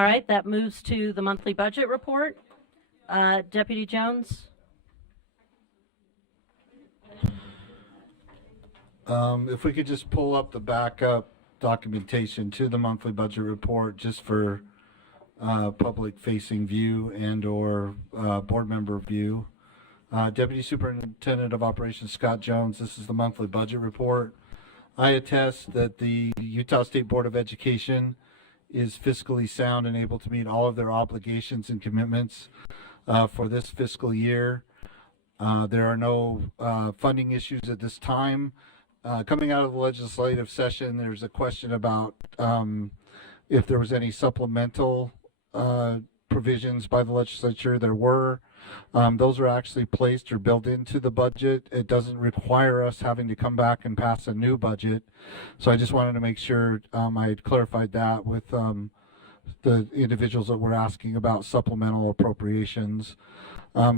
All right, that moves to the monthly budget report. Deputy Jones? If we could just pull up the backup documentation to the monthly budget report just for public-facing view and or board member view. Deputy Superintendent of Operations Scott Jones, this is the monthly budget report. I attest that the Utah State Board of Education is fiscally sound and able to meet all of their obligations and commitments for this fiscal year. There are no funding issues at this time. Coming out of the legislative session, there's a question about if there was any supplemental provisions by the legislature. There were. Those are actually placed or built into the budget. It doesn't require us having to come back and pass a new budget. So I just wanted to make sure I had clarified that with the individuals that were asking about supplemental appropriations.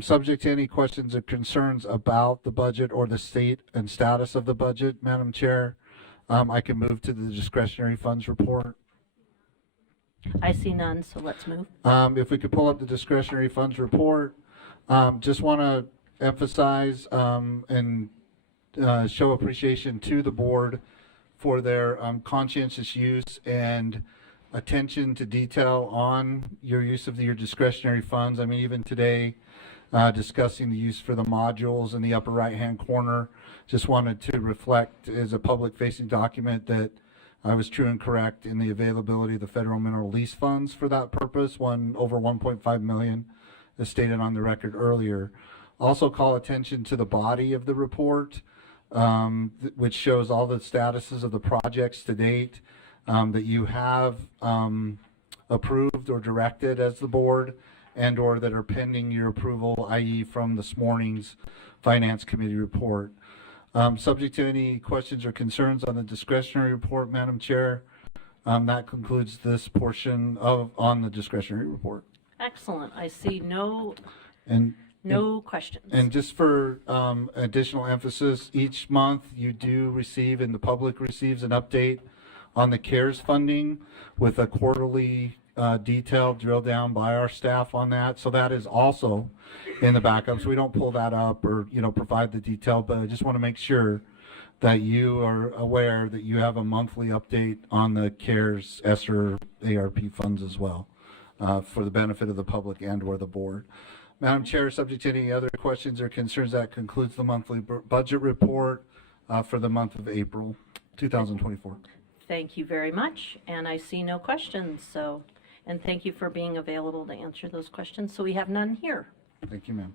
Subject to any questions or concerns about the budget or the state and status of the budget, Madam Chair, I can move to the discretionary funds report. I see none, so let's move. If we could pull up the discretionary funds report, just want to emphasize and show appreciation to the board for their conscientious use and attention to detail on your use of your discretionary funds. I mean, even today, discussing the use for the modules in the upper right-hand corner, just wanted to reflect as a public-facing document that I was true and correct in the availability of the federal mineral lease funds for that purpose, over 1.5 million, as stated on the record earlier. Also call attention to the body of the report, which shows all the statuses of the projects to date that you have approved or directed as the board and or that are pending your approval, i.e. from this morning's Finance Committee report. Subject to any questions or concerns on the discretionary report, Madam Chair, that concludes this portion on the discretionary report. Excellent. I see no questions. And just for additional emphasis, each month you do receive and the public receives an update on the CARES funding with a quarterly detailed drill down by our staff on that. So that is also in the backup. So we don't pull that up or provide the detail, but I just want to make sure that you are aware that you have a monthly update on the CARES ESSER ARP funds as well for the benefit of the public and or the board. Madam Chair, subject to any other questions or concerns, that concludes the monthly budget report for the month of April 2024. Thank you very much, and I see no questions. And thank you for being available to answer those questions. So we have none here. Thank you, ma'am.